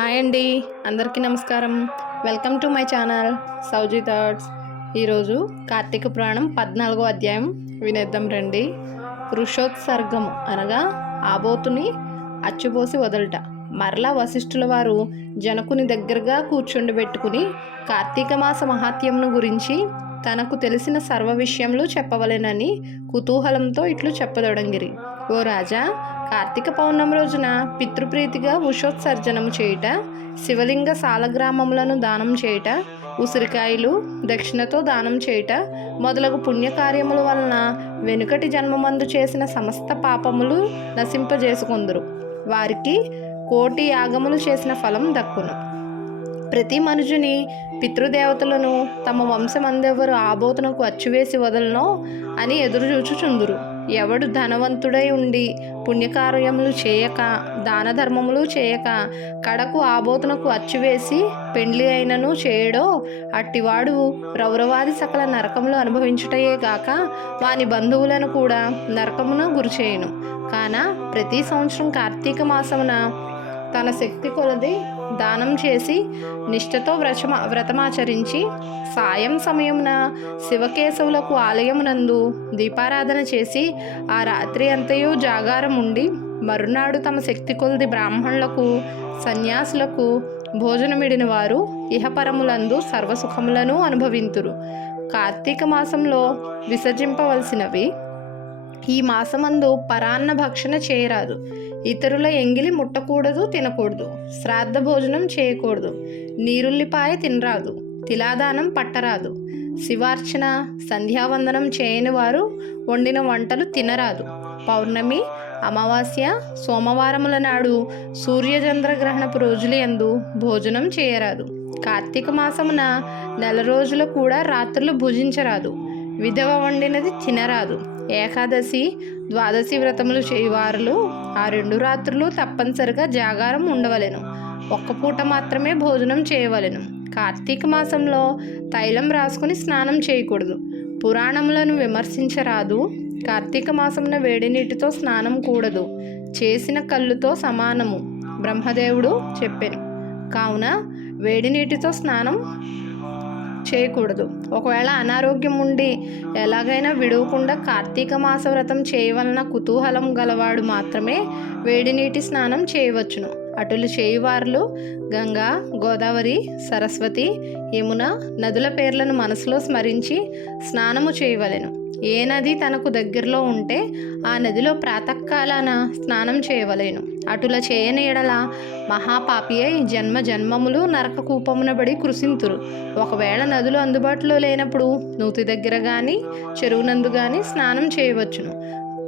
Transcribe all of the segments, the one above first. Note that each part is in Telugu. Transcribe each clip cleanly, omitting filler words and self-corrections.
హాయ్ అండి, అందరికీ నమస్కారం. Welcome to my channel Sowji thoughts. ఈరోజు కార్తీక పురాణం 14వ అధ్యాయం వినేద్దాం రండి. వృషోత్సర్గము అనగా ఆబోతుని అచ్చుపోసి వదలట. మరలా వశిష్ఠుల వారు జనకుని దగ్గరగా కూర్చుండబెట్టుకుని కార్తీక మాస మహాత్యమును గురించి తనకు తెలిసిన సర్వ విషయములు చెప్పవలెనని కుతూహలంతో ఇట్లు చెప్పదొడంగిరి. ఓ రాజా, కార్తీక పౌర్ణమి రోజున పితృప్రీతిగా ఉషోత్సర్జనము చేయుట, శివలింగ సాలగ్రామములను దానం చేయుట, ఉసిరికాయలు దక్షిణతో దానం చేయుట మొదలగు పుణ్యకార్యముల వలన వెనుకటి జన్మమందు చేసిన సమస్త పాపములు నశింపజేసుకొందురు. వారికి కోటి యాగములు చేసిన ఫలం దక్కును. ప్రతి మనుజుని పితృదేవతలను తమ వంశమందెవరు ఆబోతునకు అచ్చువేసి వదలనో అని ఎదురుచూచుచుందురు. ఎవడు ధనవంతుడై ఉండి పుణ్యకార్యములు చేయక దాన ధర్మములు చేయక కడకు ఆబోతునకు అచ్చువేసి పెండ్లి అయినను చేయడో అట్టివాడు రౌరవాది సకల నరకములు అనుభవించుటయే గాక వాని బంధువులను కూడా నరకమున గురిచేయును. కాన ప్రతి సంవత్సరం కార్తీక మాసమున తన శక్తి కొలది దానం చేసి నిష్ఠతో వ్రతమాచరించి సాయం సమయమున శివకేశవులకు ఆలయమునందు దీపారాధన చేసి ఆ రాత్రి అంతయు జాగారం ఉండి మరునాడు తమ శక్తి కొలది బ్రాహ్మణులకు సన్యాసులకు భోజనమిడిన వారు ఇహపరములందు సర్వసుఖములను అనుభవింతురు. కార్తీక మాసంలో విసర్జింపవలసినవి: ఈ మాసమందు పరాన్న భక్షణ చేయరాదు, ఇతరుల ఎంగిలి ముట్టకూడదు, తినకూడదు, శ్రాద్ధ భోజనం చేయకూడదు, నీరుల్లిపాయ తినరాదు, తిలాదానం పట్టరాదు, శివార్చన సంధ్యావందనం చేయని వారు వండిన వంటలు తినరాదు, పౌర్ణమి అమావాస్య సోమవారముల నాడు సూర్యచంద్రగ్రహణపు రోజుల యందు భోజనం చేయరాదు. కార్తీక మాసమున నెల రోజులు కూడా రాత్రులు భుజించరాదు, విధవ వండినది తినరాదు. ఏకాదశి ద్వాదశి వ్రతములు చేయువారులు ఆ 2 రాత్రులు తప్పనిసరిగా జాగారం ఉండవలెను. ఒక్క పూట మాత్రమే భోజనం చేయవలెను. కార్తీక మాసంలో తైలం రాసుకుని స్నానం చేయకూడదు, పురాణములను విమర్శించరాదు. కార్తీక మాసమున వేడి నీటితో స్నానం కూడదు, చేసిన కళ్ళుతో సమానము బ్రహ్మదేవుడు చెప్పెను. కావున వేడి నీటితో స్నానం చేయకూడదు. ఒకవేళ అనారోగ్యం ఉండి ఎలాగైనా విడవకుండా కార్తీక మాస వ్రతం చేయవలన కుతూహలం గలవాడు మాత్రమే వేడి నీటి స్నానం చేయవచ్చును. అటులు చేయువారులు గంగా, గోదావరి, సరస్వతి, యమున నదుల పేర్లను మనసులో స్మరించి స్నానము చేయవలెను. ఏ నది తనకు దగ్గరలో ఉంటే ఆ నదిలో ప్రాతకాలాన స్నానం చేయవలెను. అటుల చేయని ఎడల మహాపాపి అయి జన్మ జన్మములు నరక కూపమున బడి కృషింతురు. ఒకవేళ నదులు అందుబాటులో లేనప్పుడు నూతి దగ్గర కానీ చెరువునందు కానీ స్నానం చేయవచ్చును.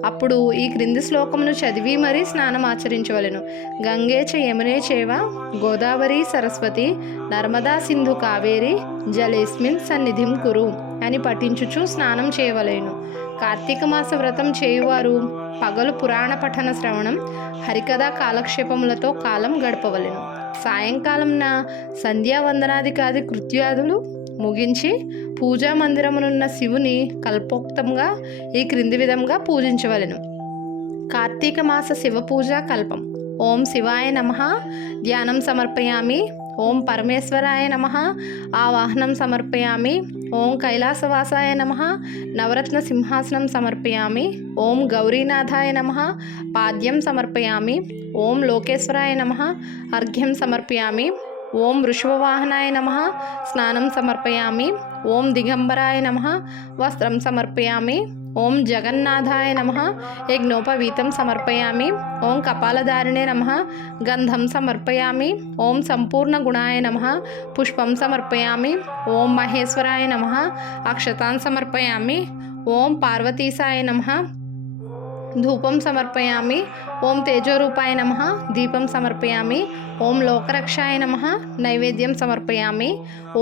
అప్పుడు ఈ క్రింది శ్లోకమును చదివి మరీ స్నానం ఆచరించవలెను. గంగే చ యమునే చేవ గోదావరి సరస్వతి నర్మదా సింధు కావేరి జలేస్మిన్ సన్నిధిం కురు అని పఠించుచు స్నానం చేయవలెను. కార్తీక మాస వ్రతం చేయువారు పగలు పురాణ పఠన శ్రవణం హరికథా కాలక్షేపములతో కాలం గడపవలెను. సాయంకాలంన సంధ్యావందనాదికాది కృత్యాదులు ముగించి పూజా మందిరమునున్న శివుని కల్పోక్తంగా ఈ క్రింది విధంగా పూజించవలెను. కార్తీక మాస శివ పూజా కల్పం. ఓం శివాయ నమః ధ్యానం సమర్పయామి. ఓం పరమేశ్వరాయ నమః ఆవాహనం సమర్పయామి. ఓం కైలాసవాసాయ నమః నవరత్న సింహాసనం సమర్పయామి. ఓం గౌరీనాథాయ నమః పాద్యం సమర్పయామి. ఓం లోకేశ్వరాయ నమః అర్ఘ్యం సమర్పయామి. ఓం వృషభవాహనాయ నమః స్నానం సమర్పయామి. ఓం దిగంబరాయ నమః వస్త్రం సమర్పయామి. ఓం జగన్నాథాయ నమః యజ్ఞోపవీతం సమర్పయామి. ఓం కపాలధారిణే నమః గంధం సమర్పయామి. ఓం సంపూర్ణ గుణాయ నమః పుష్పం సమర్పయామి. ఓం మహేశ్వరాయ నమః అక్షతాన్ సమర్పయామి. ఓం పార్వతీసాయ నమః ధూపం సమర్పయామి. ఓం తేజోరూపాయ నమః దీపం సమర్పయామి. ఓం లోకరక్షాయ నమః నైవేద్యం సమర్పయామి.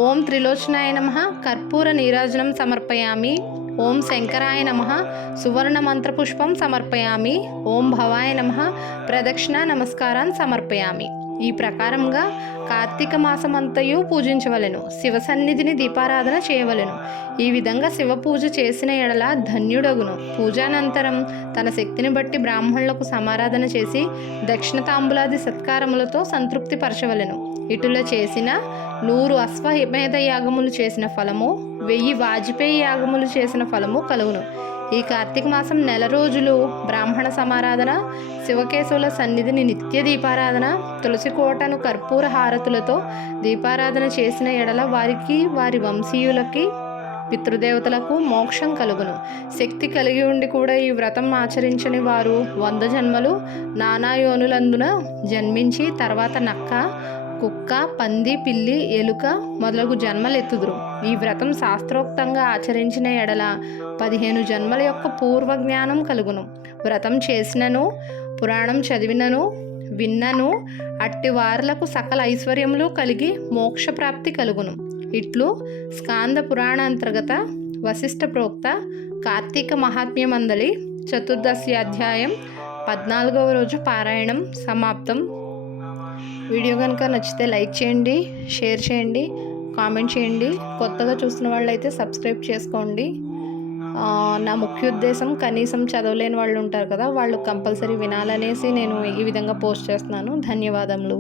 ఓం త్రిలోచనాయ నమః కర్పూర నీరాజనం సమర్పయామి. ఓం శంకరాయ నమః సువర్ణ మంత్రపుష్పం సమర్పయామి. ఓం భవాయ నమః ప్రదక్షిణ నమస్కారాన్ సమర్పయామి. ఈ ప్రకారంగా కార్తీక మాసమంతయు పూజించవలెను. శివ సన్నిధిని దీపారాధన చేయవలెను. ఈ విధంగా శివ పూజ చేసిన ఎడల ధన్యుడగును. పూజానంతరం తన శక్తిని బట్టి బ్రాహ్మణులకు సమారాధన చేసి దక్షిణ తాంబూలాది సత్కారములతో సంతృప్తి పరచవలెను. ఇటుల చేసిన 100 అశ్వమేధ యాగములు చేసిన ఫలము, 1000 వాజపేయి యాగములు చేసిన ఫలము కలుగును. ఈ కార్తీక మాసం నెల రోజులు బ్రాహ్మణ సమారాధన, శివకేశవుల సన్నిధిని నిత్య దీపారాధన, తులసి కోటను కర్పూర హారతులతో దీపారాధన చేసిన ఎడల వారికి, వారి వంశీయులకి, పితృదేవతలకు మోక్షం కలుగును. శక్తి కలిగి ఉండి కూడా ఈ వ్రతం ఆచరించని వారు 100 జన్మలు నానా యోనులందున జన్మించి తర్వాత నక్క, కుక్క, పంది, పిల్లి, ఎలుక మొదలగు జన్మలెత్తుదురు. ఈ వ్రతం శాస్త్రోక్తంగా ఆచరించిన ఎడల 15 జన్మల యొక్క పూర్వ జ్ఞానం కలుగును. వ్రతం చేసినను, పురాణం చదివినను, విన్నను అట్టి వారులకు సకల ఐశ్వర్యములు కలిగి మోక్షప్రాప్తి కలుగును. ఇట్లు స్కాంద పురాణ అంతర్గత వశిష్ఠ ప్రోక్త కార్తీక మహాత్మ్యమందలి 14వ అధ్యాయం 14వ రోజు పారాయణం సమాప్తం. వీడియో కనుక నచ్చితే లైక్ చేయండి, షేర్ చేయండి, కామెంట్ చేయండి. కొత్తగా చూస్తున్న వాళ్ళైతే సబ్స్క్రైబ్ చేసుకోండి. నా ముఖ్య ఉద్దేశం కనీసం చదవలేని వాళ్ళు ఉంటారు కదా, వాళ్ళు కంపల్సరీ వినాలనేసి నేను ఈ విధంగా పోస్ట్ చేస్తున్నాను. ధన్యవాదములు.